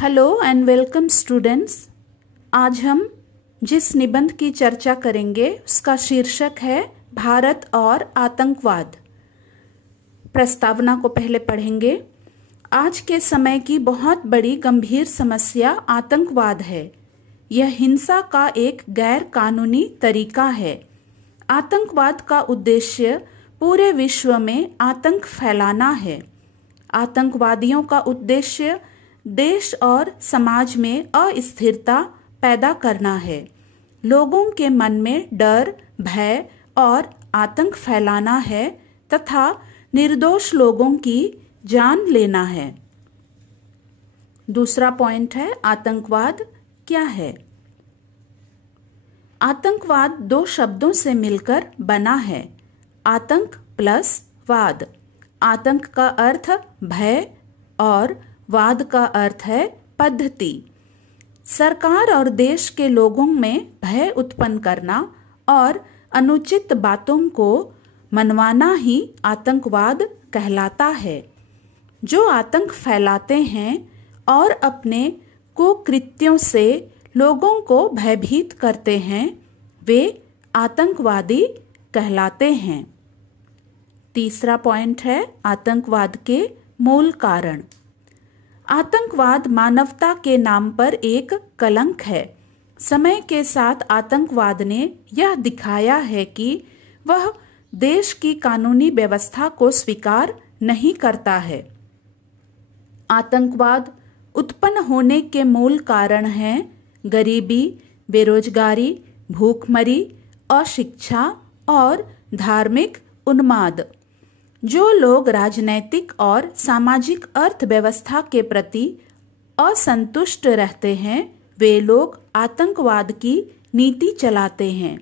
Hello and welcome students. आज हम जिस निबंध की चर्चा करेंगे उसका शीर्षक है भारत और आतंकवाद। प्रस्तावना को पहले पढ़ेंगे। आज के समय की बहुत बड़ी गंभीर समस्या आतंकवाद है। यह हिंसा का एक गैर कानूनी तरीका है। आतंकवाद का उद्देश्य पूरे विश्व में आतंक फैलाना है। आतंकवादियों का उद्देश्य देश और समाज में अस्थिरता पैदा करना है। लोगों के मन में डर, भय और आतंक फैलाना है तथा निर्दोष लोगों की जान लेना है। दूसरा पॉइंट है आतंकवाद क्या है। आतंकवाद दो शब्दों से मिलकर बना है, आतंक प्लस वाद। आतंक का अर्थ भय और वाद का अर्थ है पद्धति। सरकार और देश के लोगों में भय उत्पन्न करना और अनुचित बातों को मनवाना ही आतंकवाद कहलाता है। जो आतंक फैलाते हैं और अपने कुकृत्यों से लोगों को भयभीत करते हैं, वे आतंकवादी कहलाते हैं। तीसरा पॉइंट है आतंकवाद के मूल कारण। आतंकवाद मानवता के नाम पर एक कलंक है। समय के साथ आतंकवाद ने यह दिखाया है कि वह देश की कानूनी व्यवस्था को स्वीकार नहीं करता है। आतंकवाद उत्पन्न होने के मूल कारण हैं गरीबी, बेरोजगारी, भूखमरी, अशिक्षा और धार्मिक उन्माद। जो लोग राजनैतिक और सामाजिक अर्थव्यवस्था के प्रति असंतुष्ट रहते हैं, वे लोग आतंकवाद की नीति चलाते हैं।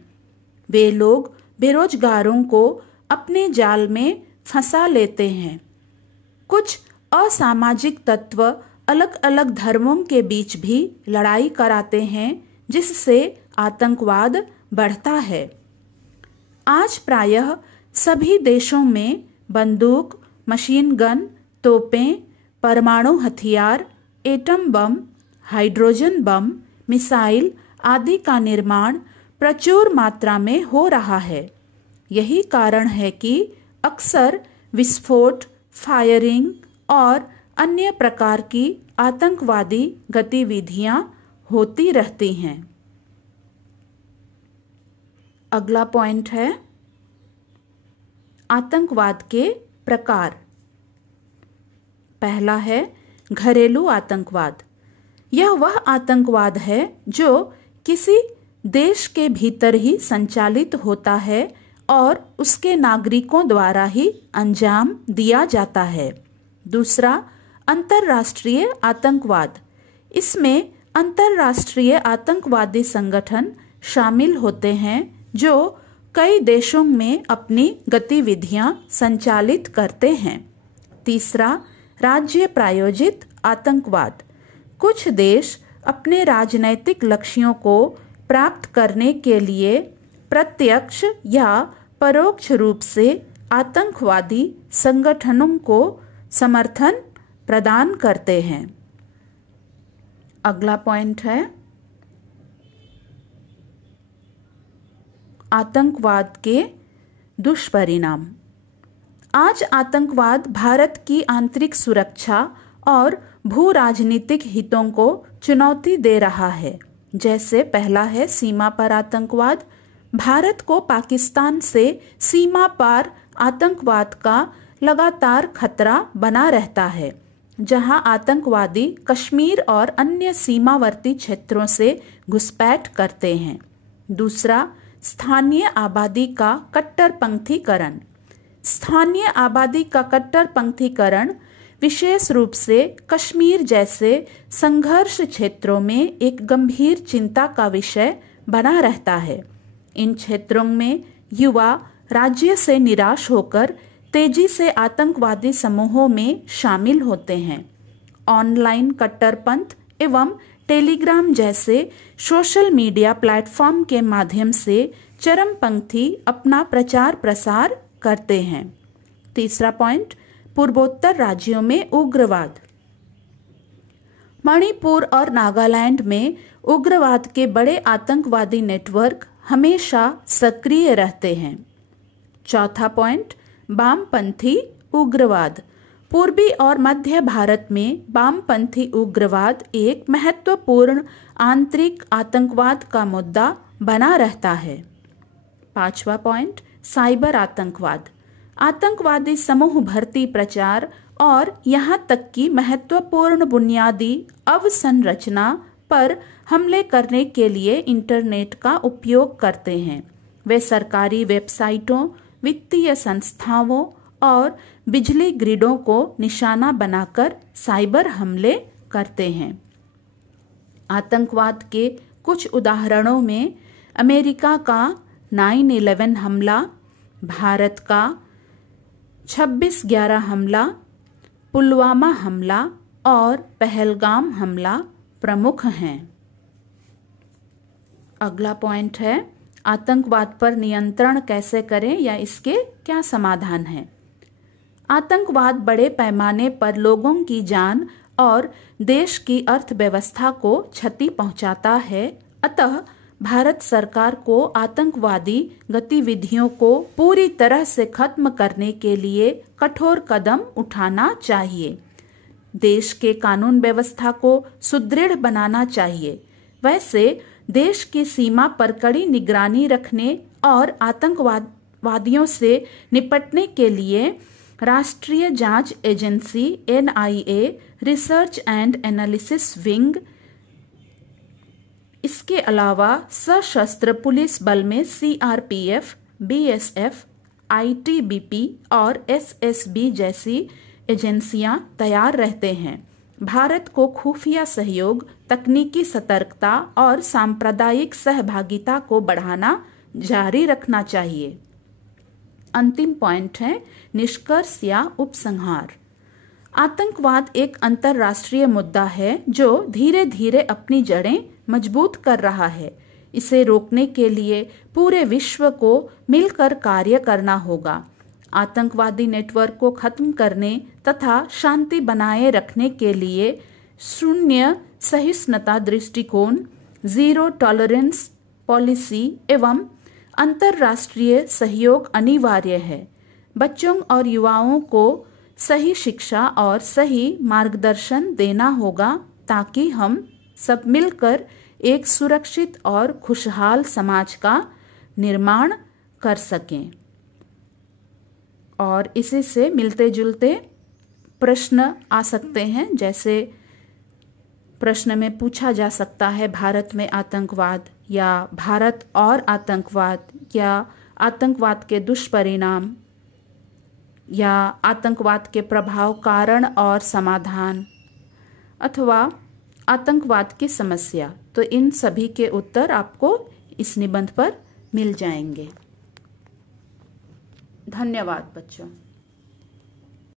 वे लोग बेरोजगारों को अपने जाल में फंसा लेते हैं। कुछ असामाजिक तत्व अलग अलग धर्मों के बीच भी लड़ाई कराते हैं, जिससे आतंकवाद बढ़ता है। आज प्रायः सभी देशों में बंदूक, मशीन गन, तोपें, परमाणु हथियार, atom bomb, hydrogen bomb, missile आदि का निर्माण प्रचुर मात्रा में हो रहा है। यही कारण है कि अक्सर विस्फोट, फायरिंग और अन्य प्रकार की आतंकवादी गतिविधियां होती रहती हैं। अगला पॉइंट है आतंकवाद के प्रकार। पहला है घरेलू आतंकवाद। यह वह आतंकवाद है जो किसी देश के भीतर ही संचालित होता है और उसके नागरिकों द्वारा ही अंजाम दिया जाता है। दूसरा अंतर्राष्ट्रीय आतंकवाद। इसमें अंतर्राष्ट्रीय आतंकवादी संगठन शामिल होते हैं जो कई देशों में अपनी गतिविधियां संचालित करते हैं। तीसरा राज्य प्रायोजित आतंकवाद। कुछ देश अपने राजनैतिक लक्ष्यों को प्राप्त करने के लिए प्रत्यक्ष या परोक्ष रूप से आतंकवादी संगठनों को समर्थन प्रदान करते हैं। अगला पॉइंट है आतंकवाद के दुष्परिणाम। आज आतंकवाद भारत की आंतरिक सुरक्षा और भू राजनीतिक हितों को चुनौती दे रहा है। जैसे पहला है सीमा पर आतंकवाद। भारत को पाकिस्तान से सीमा पार आतंकवाद का लगातार खतरा बना रहता है, जहां आतंकवादी कश्मीर और अन्य सीमावर्ती क्षेत्रों से घुसपैठ करते हैं। दूसरा स्थानीय आबादी का कट्टरपंथीकरण। स्थानीय आबादी का कट्टरपंथीकरण विशेष रूप से कश्मीर जैसे संघर्ष क्षेत्रों में एक गंभीर चिंता का विषय बना रहता है। इन क्षेत्रों में युवा राज्य से निराश होकर तेजी से आतंकवादी समूहों में शामिल होते हैं। ऑनलाइन कट्टरपंथ एवं टेलीग्राम जैसे सोशल मीडिया प्लेटफॉर्म के माध्यम से चरमपंथी अपना प्रचार प्रसार करते हैं। तीसरा पॉइंट पूर्वोत्तर राज्यों में उग्रवाद। मणिपुर और नागालैंड में उग्रवाद के बड़े आतंकवादी नेटवर्क हमेशा सक्रिय रहते हैं। चौथा पॉइंट, वामपंथी उग्रवाद। पूर्वी और मध्य भारत में वामपंथी उग्रवाद एक महत्वपूर्ण आंतरिक आतंकवाद का मुद्दा बना रहता है। पांचवा पॉइंट, साइबर आतंकवाद। आतंकवादी समूह भर्ती प्रचार और यहाँ तक कि महत्वपूर्ण बुनियादी अवसंरचना पर हमले करने के लिए इंटरनेट का उपयोग करते हैं। वे सरकारी वेबसाइटों, वित्तीय संस्थाओं और बिजली ग्रिडों को निशाना बनाकर साइबर हमले करते हैं। आतंकवाद के कुछ उदाहरणों में अमेरिका का 9/11 हमला, भारत का 26/11 हमला, पुलवामा हमला और पहलगाम हमला प्रमुख हैं। अगला पॉइंट है, आतंकवाद पर नियंत्रण कैसे करें या इसके क्या समाधान हैं। आतंकवाद बड़े पैमाने पर लोगों की जान और देश की अर्थव्यवस्था को क्षति पहुंचाता है। अतः भारत सरकार को आतंकवादी गतिविधियों को पूरी तरह से खत्म करने के लिए कठोर कदम उठाना चाहिए। देश के कानून व्यवस्था को सुदृढ़ बनाना चाहिए। वैसे देश की सीमा पर कड़ी निगरानी रखने और आतंकवादियों से निपटने के लिए राष्ट्रीय जांच agency NIA, research and analysis wing, इसके अलावा सशस्त्र पुलिस बल में CRPF, BSF, ITBP और SSB जैसी एजेंसियां तैयार रहते हैं। भारत को खुफिया सहयोग, तकनीकी सतर्कता और सांप्रदायिक सहभागिता को बढ़ाना जारी रखना चाहिए। अंतिम पॉइंट है, निष्कर्ष या उपसंहार। आतंकवाद एक अंतर्राष्ट्रीय मुद्दा है जो धीरे धीरे अपनी जड़ें मजबूत कर रहा है। इसे रोकने के लिए पूरे विश्व को मिलकर कार्य करना होगा। आतंकवादी नेटवर्क को खत्म करने तथा शांति बनाए रखने के लिए शून्य सहिष्णुता दृष्टिकोण, जीरो टॉलरेंस पॉलिसी एवं अंतर्राष्ट्रीय सहयोग अनिवार्य है। बच्चों और युवाओं को सही शिक्षा और सही मार्गदर्शन देना होगा ताकि हम सब मिलकर एक सुरक्षित और खुशहाल समाज का निर्माण कर सकें। और इसी से मिलते जुलते प्रश्न आ सकते हैं, जैसे प्रश्न में पूछा जा सकता है भारत में आतंकवाद, या भारत और आतंकवाद, या आतंकवाद के दुष्परिणाम, या आतंकवाद के प्रभाव, कारण और समाधान, अथवा आतंकवाद की समस्या। तो इन सभी के उत्तर आपको इस निबंध पर मिल जाएंगे। धन्यवाद बच्चों।